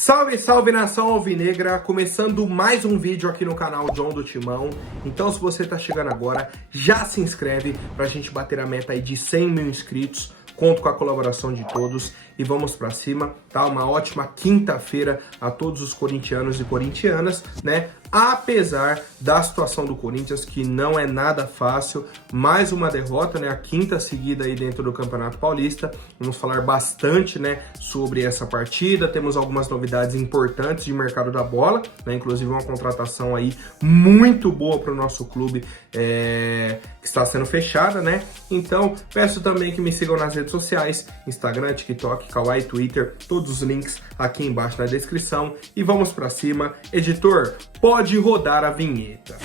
Salve, salve nação alvinegra, começando mais um vídeo aqui no canal John do Timão. Então se você tá chegando agora, já se inscreve pra gente bater a meta aí de 100 mil inscritos. Conto com a colaboração de todos e vamos pra cima, tá? Uma ótima quinta-feira a todos os corintianos e corintianas, né? Apesar da situação do Corinthians, que não é nada fácil, mais uma derrota, né? A quinta seguida aí dentro do Campeonato Paulista. Vamos falar bastante, né, sobre essa partida. Temos algumas novidades importantes de mercado da bola, né? Inclusive uma contratação aí muito boa para o nosso clube que está sendo fechada, né? Então, peço também que me sigam nas redes sociais, Instagram, TikTok, Kawaii, Twitter, todos os links aqui embaixo na descrição. E vamos para cima. Editor, pode rodar a vinheta.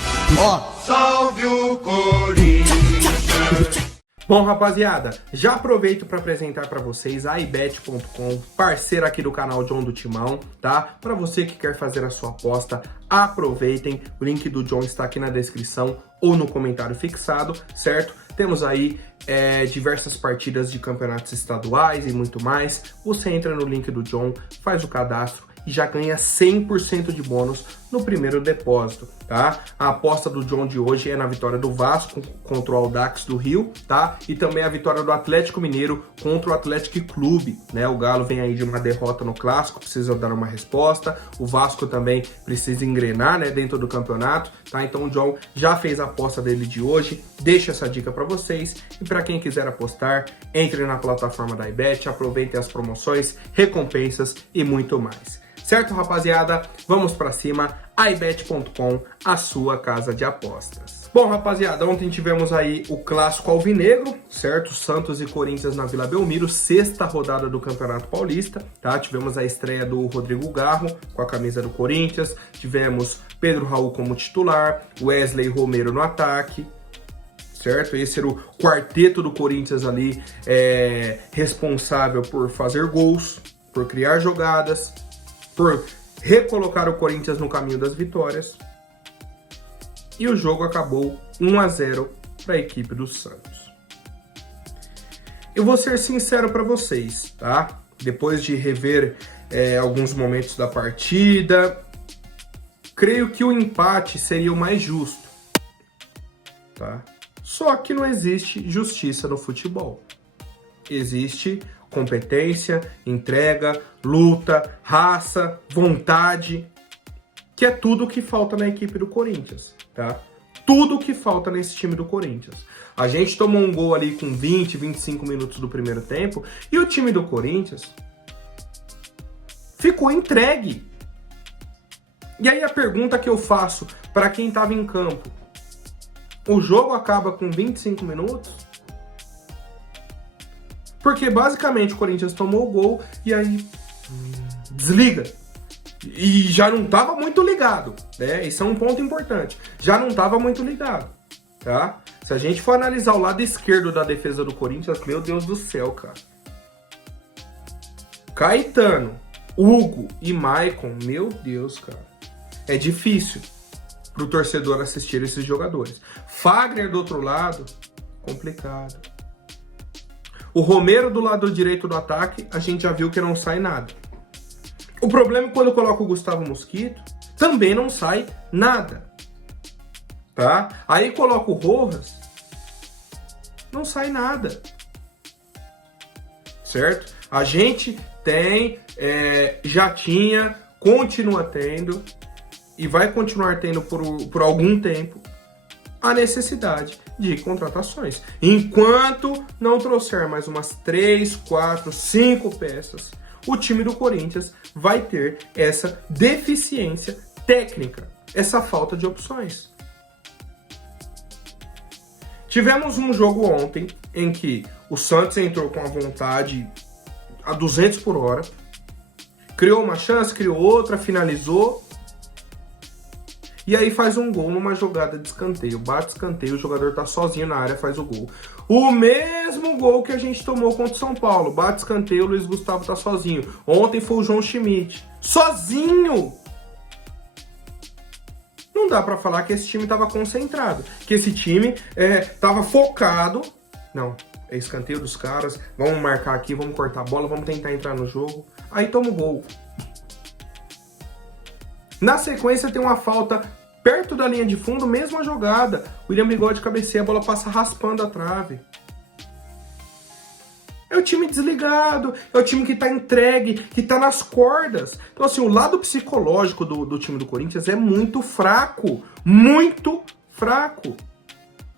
Salve o Corinthians! Bom, rapaziada, já aproveito para apresentar para vocês a iBet.com, parceira aqui do canal John do Timão, tá? Para você que quer fazer a sua aposta, aproveitem, o link do John está aqui na descrição ou no comentário fixado, certo? Temos aí diversas partidas de campeonatos estaduais e muito mais. Você entra no link do John, faz o cadastro e já ganha 100% de bônus no primeiro depósito, tá? A aposta do John de hoje é na vitória do Vasco contra o Audax do Rio, tá? E também a vitória do Atlético Mineiro contra o Atlético Clube, né? O Galo vem aí de uma derrota no Clássico, precisa dar uma resposta. O Vasco também precisa engrenar, né, dentro do campeonato, tá? Então o John já fez a aposta dele de hoje, deixa essa dica para vocês. E para quem quiser apostar, entre na plataforma da iBet, aproveitem as promoções, recompensas e muito mais. Certo, rapaziada? Vamos pra cima, iBet.com, a sua casa de apostas. Bom, rapaziada, ontem tivemos aí o clássico alvinegro, certo? Santos e Corinthians na Vila Belmiro, sexta rodada do Campeonato Paulista, tá? Tivemos a estreia do Rodrigo Garro com a camisa do Corinthians, tivemos Pedro Raul como titular, Wesley Romero no ataque, certo? Esse era o quarteto do Corinthians ali, responsável por fazer gols, por criar jogadas, por recolocar o Corinthians no caminho das vitórias. E o jogo acabou 1-0 para a equipe do Santos. Eu vou ser sincero para vocês, tá? Depois de rever alguns momentos da partida, creio que o empate seria o mais justo, tá? Só que não existe justiça no futebol. Existe competência, entrega, luta, raça, vontade, que é tudo que falta na equipe do Corinthians, tá? Tudo que falta nesse time do Corinthians. A gente tomou um gol ali com 20, 25 minutos do primeiro tempo e o time do Corinthians ficou entregue. E aí a pergunta que eu faço para quem estava em campo: o jogo acaba com 25 minutos? Porque basicamente o Corinthians tomou o gol e aí desliga. E já não estava muito ligado, né? Isso é um ponto importante. Já não estava muito ligado, tá? Se a gente for analisar o lado esquerdo da defesa do Corinthians, meu Deus do céu, cara. Caetano, Hugo e Maicon, meu Deus, cara. É difícil pro torcedor assistir esses jogadores. Fagner do outro lado, complicado. O Romero do lado direito do ataque, a gente já viu que não sai nada. O problema é que quando coloca o Gustavo Mosquito, também não sai nada, tá? Aí coloca o Rojas, não sai nada, certo? A gente tem, já tinha, continua tendo e vai continuar tendo por algum tempo a necessidade de contratações. Enquanto não trouxer mais umas 3, 4, 5 peças, o time do Corinthians vai ter essa deficiência técnica, essa falta de opções. Tivemos um jogo ontem em que o Santos entrou com a vontade a 200 por hora, criou uma chance, criou outra, finalizou, e aí faz um gol numa jogada de escanteio. Bate escanteio, o jogador tá sozinho na área, faz o gol. O mesmo gol que a gente tomou contra o São Paulo. Bate escanteio, o Luiz Gustavo tá sozinho. Ontem foi o João Schmidt. Sozinho! Não dá pra falar que esse time tava concentrado. Que esse time tava focado. Não, é escanteio dos caras. Vamos marcar aqui, vamos cortar a bola, vamos tentar entrar no jogo. Aí toma o gol. Na sequência tem uma falta perto da linha de fundo, mesma jogada. O William Bigode cabeceia, a bola passa raspando a trave. É o time desligado, é o time que tá entregue, que tá nas cordas. Então, assim, o lado psicológico do time do Corinthians é muito fraco. Muito fraco.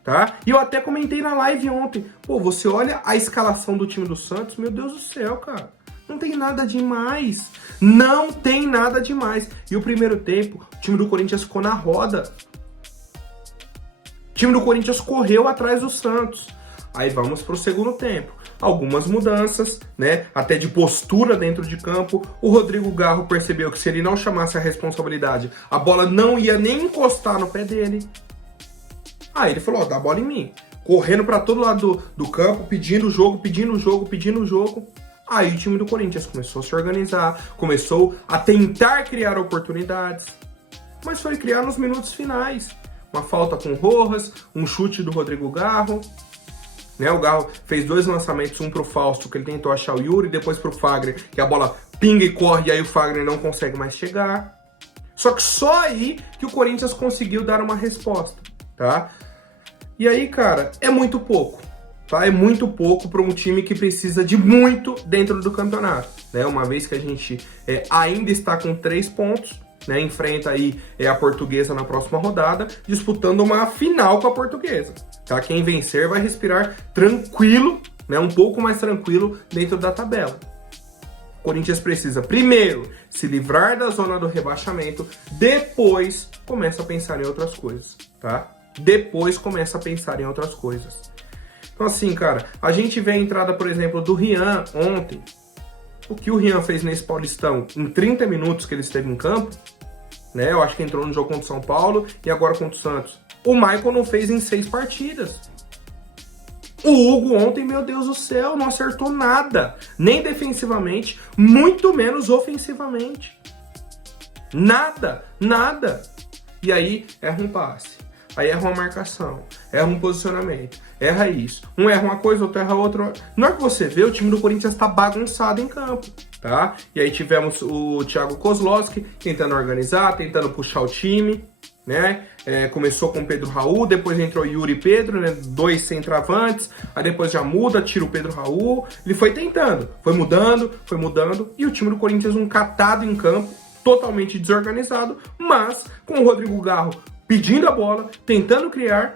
Tá? E eu até comentei na live ontem. Pô, você olha a escalação do time do Santos, meu Deus do céu, cara. Não tem nada demais. Não tem nada demais. E o primeiro tempo, o time do Corinthians ficou na roda. O time do Corinthians correu atrás do Santos. Aí vamos pro segundo tempo. Algumas mudanças, né? Até de postura dentro de campo. O Rodrigo Garro percebeu que se ele não chamasse a responsabilidade, a bola não ia nem encostar no pé dele. Aí ele falou, ó, dá a bola em mim. Correndo pra todo lado do campo, pedindo o jogo, pedindo o jogo, pedindo o jogo. Aí o time do Corinthians começou a se organizar, começou a tentar criar oportunidades, mas foi criar nos minutos finais. Uma falta com o Rojas, um chute do Rodrigo Garro, né? O Garro fez 2 lançamentos, um pro Fausto, que ele tentou achar o Yuri, e depois pro Fagner, que a bola pinga e corre, e aí o Fagner não consegue mais chegar. Só que só aí que o Corinthians conseguiu dar uma resposta, tá? E aí, cara, é muito pouco. Tá? É muito pouco para um time que precisa de muito dentro do campeonato, né? Uma vez que a gente ainda está com 3 pontos, né? Enfrenta aí a Portuguesa na próxima rodada, disputando uma final com a Portuguesa. Tá? Quem vencer vai respirar tranquilo, né? Um pouco mais tranquilo dentro da tabela. O Corinthians precisa primeiro se livrar da zona do rebaixamento, depois começa a pensar em outras coisas, tá? Depois começa a pensar em outras coisas. Então assim, cara, a gente vê a entrada, por exemplo, do Rian ontem. O que o Rian fez nesse Paulistão em 30 minutos que ele esteve em campo, né? Eu acho que entrou no jogo contra o São Paulo e agora contra o Santos. O Michael não fez em 6 partidas. O Hugo ontem, meu Deus do céu, não acertou nada. Nem defensivamente, muito menos ofensivamente. Nada, nada. E aí, erra um passe. Aí erra uma marcação, erra um posicionamento, erra isso. Um erra uma coisa, outro erra outra. Na hora que você vê, o time do Corinthians tá bagunçado em campo, tá? E aí tivemos o Thiago Kozlowski tentando organizar, tentando puxar o time, né? Começou com o Pedro Raul, depois entrou Yuri e Pedro, né? 2 centroavantes, aí depois já muda, tira o Pedro Raul. Ele foi tentando, foi mudando, e o time do Corinthians um catado em campo, totalmente desorganizado, mas com o Rodrigo Garro pedindo a bola, tentando criar,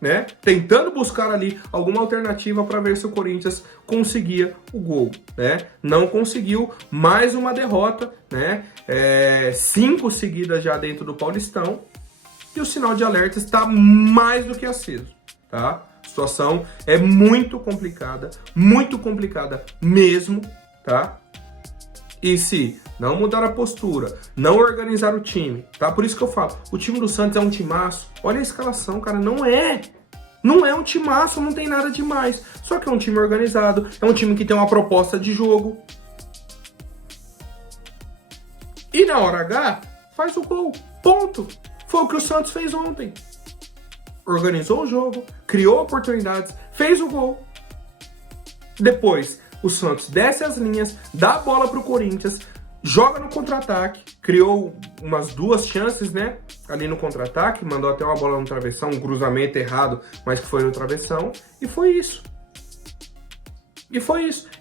né? Tentando buscar ali alguma alternativa para ver se o Corinthians conseguia o gol, né? Não conseguiu, mais uma derrota, né? 5 seguidas já dentro do Paulistão e o sinal de alerta está mais do que aceso, tá? A situação é muito complicada mesmo, tá? E se não mudar a postura, não organizar o time, tá? Por isso que eu falo, o time do Santos é um timaço. Olha a escalação, cara, não é um timaço, não tem nada demais. Só que é um time organizado, é um time que tem uma proposta de jogo. E na hora H, faz o gol, ponto. Foi o que o Santos fez ontem. Organizou o jogo, criou oportunidades, fez o gol. Depois, o Santos desce as linhas, dá a bola pro Corinthians, joga no contra-ataque, criou umas 2 chances, né? Ali no contra-ataque, mandou até uma bola no travessão, um cruzamento errado, mas que foi no travessão, e foi isso.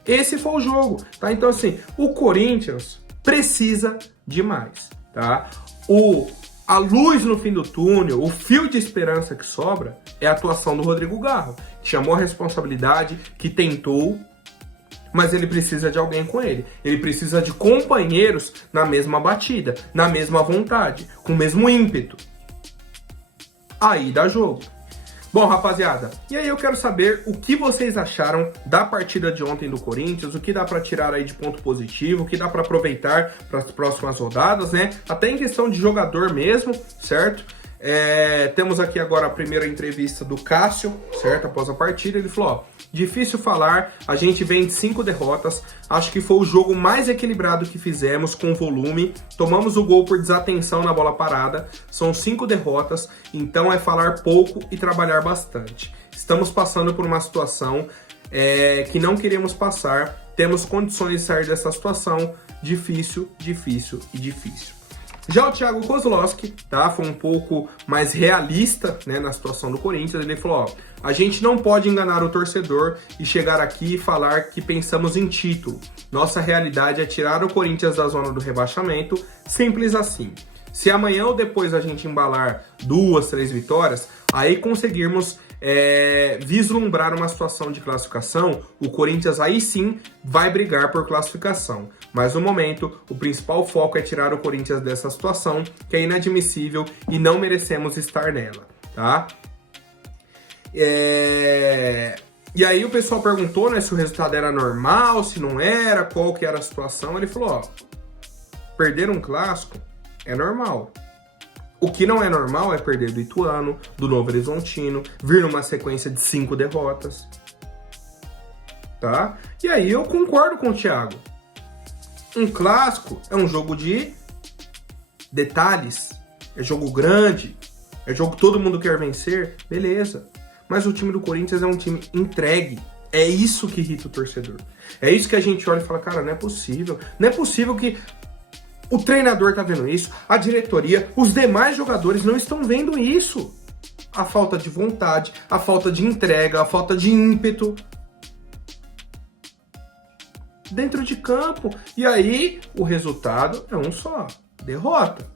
Esse foi o jogo, tá? Então, assim, o Corinthians precisa de mais, tá? A luz no fim do túnel, o fio de esperança que sobra é a atuação do Rodrigo Garro, que chamou a responsabilidade, que tentou, mas ele precisa de alguém com ele. Ele precisa de companheiros na mesma batida, na mesma vontade, com o mesmo ímpeto. Aí dá jogo. Bom, rapaziada, e aí eu quero saber o que vocês acharam da partida de ontem do Corinthians, o que dá pra tirar aí de ponto positivo, o que dá pra aproveitar para as próximas rodadas, né? Até em questão de jogador mesmo, certo? Temos aqui agora a primeira entrevista do Cássio, certo? Após a partida, ele falou, ó, difícil falar, a gente vem de 5 derrotas, acho que foi o jogo mais equilibrado que fizemos, com volume, tomamos o gol por desatenção na bola parada, são 5 derrotas, então é falar pouco e trabalhar bastante. Estamos passando por uma situação que não queremos passar, temos condições de sair dessa situação, difícil. Já o Thiago Kozlowski, tá, foi um pouco mais realista, né, na situação do Corinthians. Ele falou, ó, a gente não pode enganar o torcedor e chegar aqui e falar que pensamos em título. Nossa realidade é tirar o Corinthians da zona do rebaixamento, simples assim. Se amanhã ou depois a gente embalar 2, 3 vitórias, aí conseguirmos vislumbrar uma situação de classificação, o Corinthians aí sim vai brigar por classificação. Mas no momento, o principal foco é tirar o Corinthians dessa situação, que é inadmissível e não merecemos estar nela, tá? E aí o pessoal perguntou, né, se o resultado era normal, se não era, qual que era a situação. Ele falou, ó, perder um clássico é normal. O que não é normal é perder do Ituano, do Novo Horizontino, vir numa sequência de 5 derrotas. Tá? E aí eu concordo com o Thiago. Um clássico é um jogo de detalhes, é jogo grande, é jogo que todo mundo quer vencer, beleza. Mas o time do Corinthians é um time entregue. É isso que irrita o torcedor. É isso que a gente olha e fala, cara, não é possível. Não é possível que o treinador tá vendo isso, a diretoria, os demais jogadores não estão vendo isso. A falta de vontade, a falta de entrega, a falta de ímpeto dentro de campo. E aí, o resultado é um só, derrota.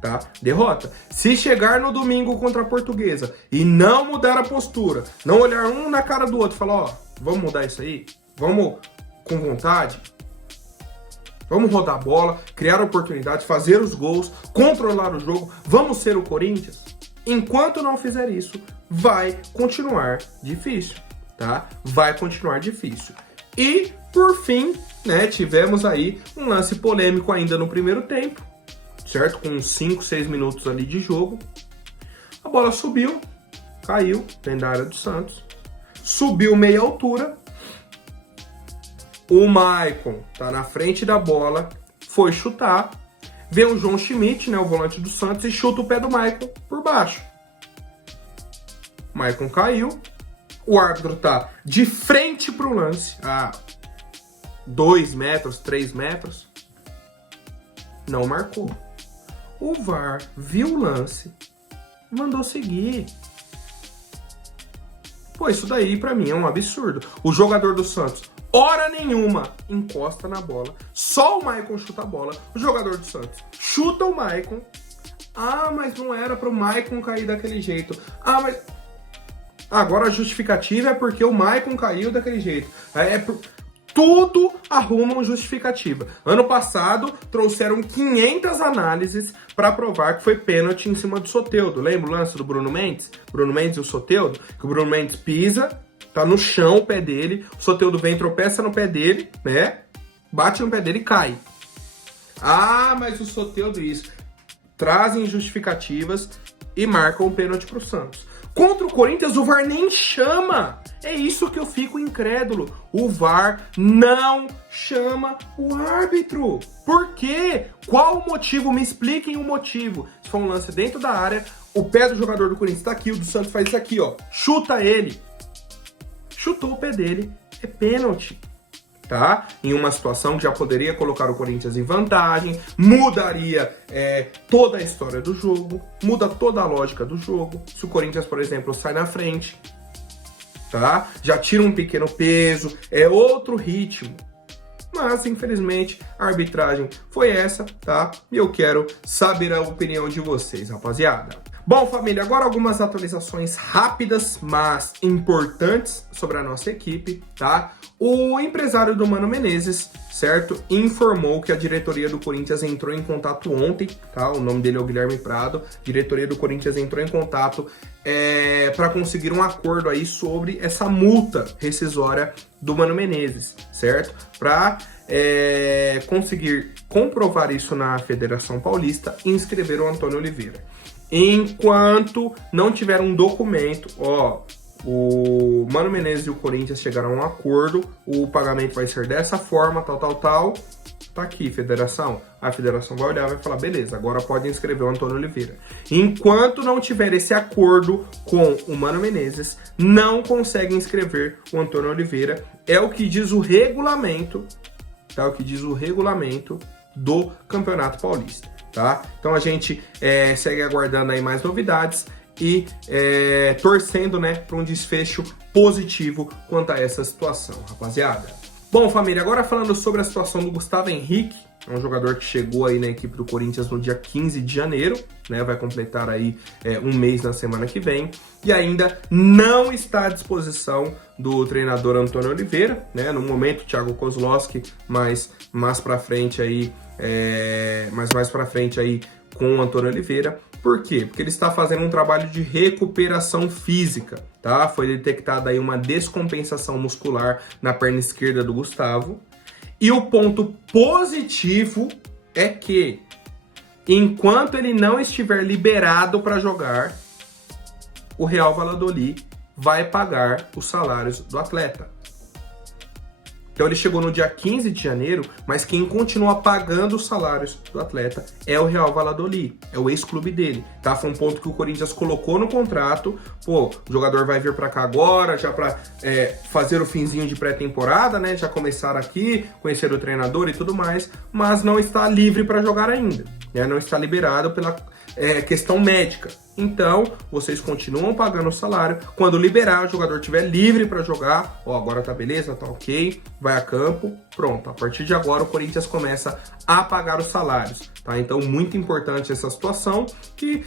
Tá? Derrota. Se chegar no domingo contra a Portuguesa e não mudar a postura, não olhar um na cara do outro e falar, ó, vamos mudar isso aí? Vamos com vontade? Vamos rodar a bola, criar oportunidades, fazer os gols, controlar o jogo, vamos ser o Corinthians? Enquanto não fizer isso, vai continuar difícil, tá? Vai continuar difícil. E, por fim, né, tivemos aí um lance polêmico ainda no primeiro tempo, certo? Com uns 5, 6 minutos ali de jogo. A bola subiu, caiu dentro da área do Santos, subiu meia altura. O Maicon tá na frente da bola, foi chutar, vem o João Schmidt, né, o volante do Santos, e chuta o pé do Maicon por baixo. O Maicon caiu, o árbitro tá de frente pro lance, a 2 metros, 3 metros, não marcou. O VAR viu o lance, mandou seguir. Pô, isso daí pra mim é um absurdo. O jogador do Santos, hora nenhuma, encosta na bola. Só o Maicon chuta a bola. O jogador do Santos chuta o Maicon. Ah, mas não era pro Maicon cair daquele jeito. Ah, mas agora a justificativa é porque o Maicon caiu daquele jeito. Tudo arrumam justificativa. Ano passado, trouxeram 500 análises para provar que foi pênalti em cima do Soteldo. Lembra o lance do Bruno Mendes? Bruno Mendes e o Soteldo? Que o Bruno Mendes pisa, tá no chão o pé dele, o Soteldo vem, tropeça no pé dele, né? Bate no pé dele e cai. Ah, mas o Soteldo isso. Trazem justificativas e marcam o pênalti pro Santos. Contra o Corinthians, o VAR nem chama. É isso que eu fico incrédulo. O VAR não chama o árbitro. Por quê? Qual o motivo? Me expliquem o motivo. Se for um lance dentro da área, o pé do jogador do Corinthians tá aqui, o do Santos faz isso aqui, ó. Chuta ele. Chutou o pé dele. É pênalti. Tá? Em uma situação que já poderia colocar o Corinthians em vantagem, mudaria toda a história do jogo, muda toda a lógica do jogo. Se o Corinthians, por exemplo, sai na frente, tá? Já tira um pequeno peso, é outro ritmo. Mas, infelizmente, a arbitragem foi essa, tá? E eu quero saber a opinião de vocês, rapaziada. Bom, família, agora algumas atualizações rápidas, mas importantes sobre a nossa equipe, tá? O empresário do Mano Menezes, certo? Informou que a diretoria do Corinthians entrou em contato ontem, tá? O nome dele é o Guilherme Prado. A diretoria do Corinthians entrou em contato para conseguir um acordo aí sobre essa multa rescisória do Mano Menezes, certo? Para conseguir comprovar isso na Federação Paulista e inscrever o Antônio Oliveira. Enquanto não tiver um documento, ó, o Mano Menezes e o Corinthians chegaram a um acordo, o pagamento vai ser dessa forma, tal, tá aqui, federação. A federação vai olhar e vai falar, beleza, agora pode inscrever o Antônio Oliveira. Enquanto não tiver esse acordo com o Mano Menezes, não consegue inscrever o Antônio Oliveira. É o que diz o regulamento, tá? O que diz o regulamento do Campeonato Paulista. tá? Então a gente segue aguardando aí mais novidades e torcendo, né, para um desfecho positivo quanto a essa situação, rapaziada. Bom, família, agora falando sobre a situação do Gustavo Henrique, é um jogador que chegou aí na equipe do Corinthians no dia 15 de janeiro, né? Vai completar aí um mês na semana que vem. E ainda não está à disposição do treinador Antônio Oliveira, né? No momento, o Thiago Kozlowski, mas mais pra frente aí, mais pra frente aí com o Antônio Oliveira. Por quê? Porque ele está fazendo um trabalho de recuperação física, tá? Foi detectada aí uma descompensação muscular na perna esquerda do Gustavo. E o ponto positivo é que, enquanto ele não estiver liberado para jogar, o Real Valladolid vai pagar os salários do atleta. Então ele chegou no dia 15 de janeiro, mas quem continua pagando os salários do atleta é o Real Valladolid, é o ex-clube dele, tá? Foi um ponto que o Corinthians colocou no contrato, pô, o jogador vai vir para cá agora, já para fazer o finzinho de pré-temporada, né? Já começaram aqui, conhecer o treinador e tudo mais, mas não está livre para jogar ainda, né? Não está liberado pela questão médica. Então, vocês continuam pagando o salário. Quando liberar, o jogador estiver livre para jogar, ó, agora tá beleza, tá ok, vai a campo, pronto. A partir de agora, o Corinthians começa a pagar os salários, tá? Então, muito importante essa situação, que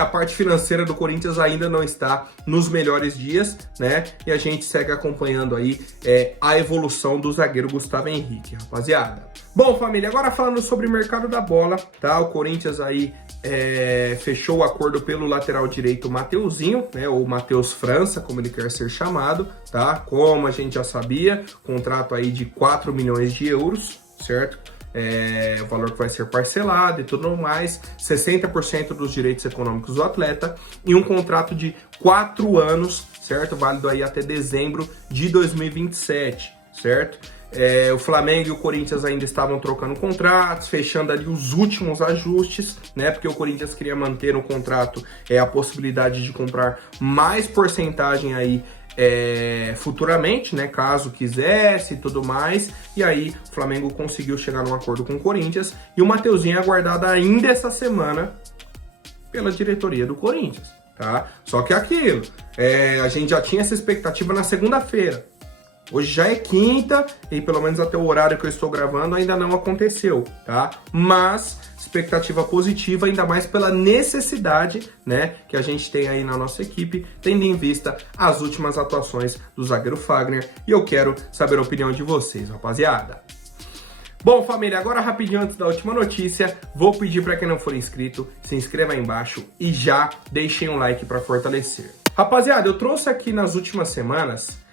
a parte financeira do Corinthians ainda não está nos melhores dias, né? E a gente segue acompanhando aí a evolução do zagueiro Gustavo Henrique, rapaziada. Bom, família, agora falando sobre o mercado da bola, tá? O Corinthians aí fechou o acordo pelo lateral direito Mateuzinho, né, ou Matheus França, como ele quer ser chamado, tá? Como a gente já sabia, contrato aí de 4 milhões de euros, certo? O valor que vai ser parcelado e tudo mais, 60% dos direitos econômicos do atleta e um contrato de 4 anos, certo? Válido aí até dezembro de 2027, certo? O Flamengo e o Corinthians ainda estavam trocando contratos, fechando ali os últimos ajustes, né? Porque o Corinthians queria manter no contrato a possibilidade de comprar mais porcentagem aí futuramente, né? Caso quisesse e tudo mais. E aí o Flamengo conseguiu chegar num acordo com o Corinthians e o Mateuzinho é aguardado ainda essa semana pela diretoria do Corinthians, tá? Só que aquilo, a gente já tinha essa expectativa na segunda-feira. Hoje já é quinta e pelo menos até o horário que eu estou gravando ainda não aconteceu, tá? Mas expectativa positiva, ainda mais pela necessidade, né, que a gente tem aí na nossa equipe, tendo em vista as últimas atuações do zagueiro Fagner. E eu quero saber a opinião de vocês, rapaziada. Bom, família, agora rapidinho antes da última notícia, vou pedir para quem não for inscrito, se inscreva aí embaixo e já deixem um like para fortalecer. Rapaziada, eu trouxe aqui nas últimas semanas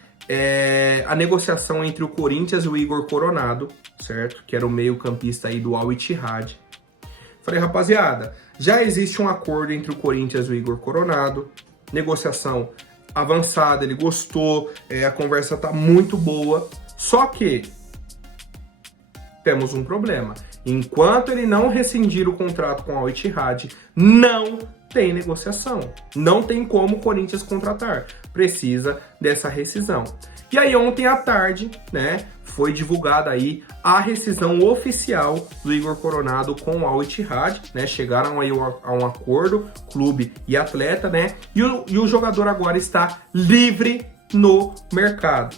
a negociação entre o Corinthians e o Igor Coronado, certo? Que era o meio-campista aí do Al Ittihad. Falei, rapaziada, já existe um acordo entre o Corinthians e o Igor Coronado, negociação avançada, ele gostou, a conversa tá muito boa, só que temos um problema. Enquanto ele não rescindir o contrato com o Al Ittihad, não tem negociação. Não tem como o Corinthians contratar. Precisa dessa rescisão. E aí ontem à tarde, né, foi divulgada aí a rescisão oficial do Igor Coronado com o Al Ittihad, né? Chegaram aí a um acordo, clube e atleta, né? E o jogador agora está livre no mercado.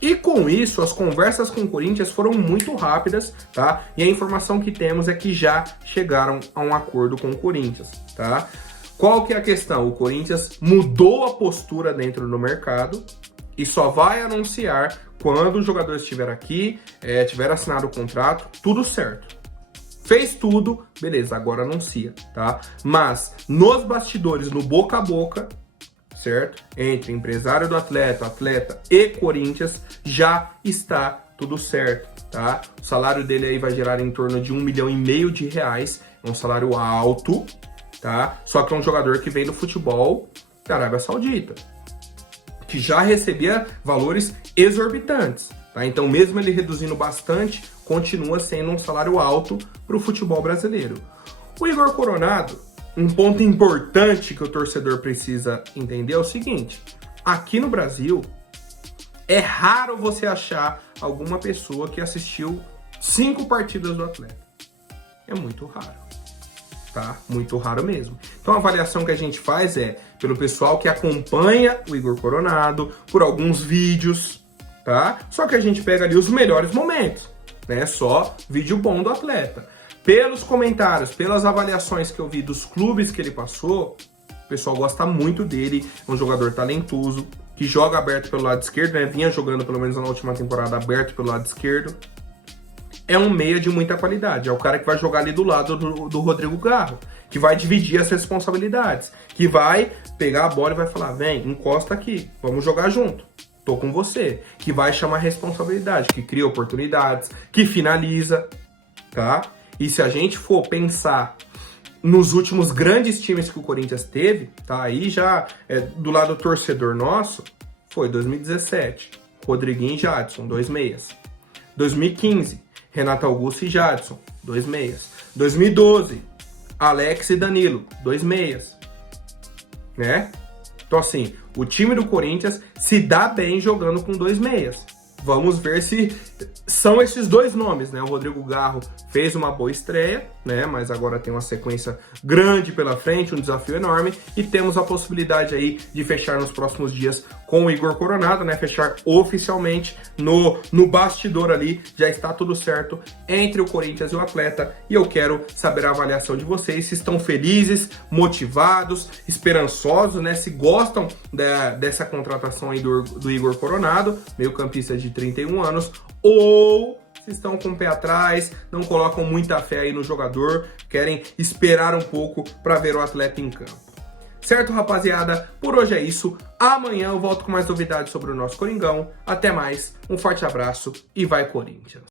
E com isso, as conversas com o Corinthians foram muito rápidas, tá? E a informação que temos é que já chegaram a um acordo com o Corinthians, tá? Qual que é a questão? O Corinthians mudou a postura dentro do mercado e só vai anunciar quando o jogador estiver aqui, tiver assinado o contrato, tudo certo. Fez tudo, beleza, agora anuncia, tá? Mas nos bastidores, no boca a boca, certo? Entre empresário do atleta, atleta e Corinthians, já está tudo certo, tá? O salário dele aí vai gerar em torno de 1,5 milhão de reais, é um salário alto, tá? Só que é um jogador que vem do futebol da Arábia Saudita, que já recebia valores exorbitantes, tá? Então, mesmo ele reduzindo bastante, continua sendo um salário alto para o futebol brasileiro. O Igor Coronado, um ponto importante que o torcedor precisa entender é o seguinte: aqui no Brasil, é raro você achar alguma pessoa que assistiu 5 partidas do atleta. É muito raro. tá? Muito raro mesmo. Então a avaliação que a gente faz é pelo pessoal que acompanha o Igor Coronado, por alguns vídeos, tá? Só que a gente pega ali os melhores momentos, né? Só vídeo bom do atleta. Pelos comentários, pelas avaliações que eu vi dos clubes que ele passou, o pessoal gosta muito dele, é um jogador talentoso, que joga aberto pelo lado esquerdo, né? Vinha jogando pelo menos na última temporada aberto pelo lado esquerdo. É um meia de muita qualidade, é o cara que vai jogar ali do lado do Rodrigo Garro, que vai dividir as responsabilidades, que vai pegar a bola e vai falar, vem, encosta aqui, vamos jogar junto, tô com você, que vai chamar responsabilidade, que cria oportunidades, que finaliza, tá? E se a gente for pensar nos últimos grandes times que o Corinthians teve, tá? Aí já do lado do torcedor nosso, foi 2017, Rodriguinho e Jadson, 2 meias. 2015, Renato Augusto e Jadson, 2 meias. 2012, Alex e Danilo, 2 meias. Né? Então assim, o time do Corinthians se dá bem jogando com 2 meias. Vamos ver se são esses 2 nomes, né? O Rodrigo Garro fez uma boa estreia, né? Mas agora tem uma sequência grande pela frente, um desafio enorme. E temos a possibilidade aí de fechar nos próximos dias com o Igor Coronado, né? Fechar oficialmente no bastidor ali. Já está tudo certo entre o Corinthians e o atleta. E eu quero saber a avaliação de vocês. Se estão felizes, motivados, esperançosos, né? Se gostam dessa contratação aí do Igor Coronado, meio campista de 31 anos, ou se estão com o pé atrás, não colocam muita fé aí no jogador, querem esperar um pouco para ver o atleta em campo. Certo, rapaziada? Por hoje é isso. Amanhã eu volto com mais novidades sobre o nosso Coringão. Até mais, um forte abraço e vai Corinthians!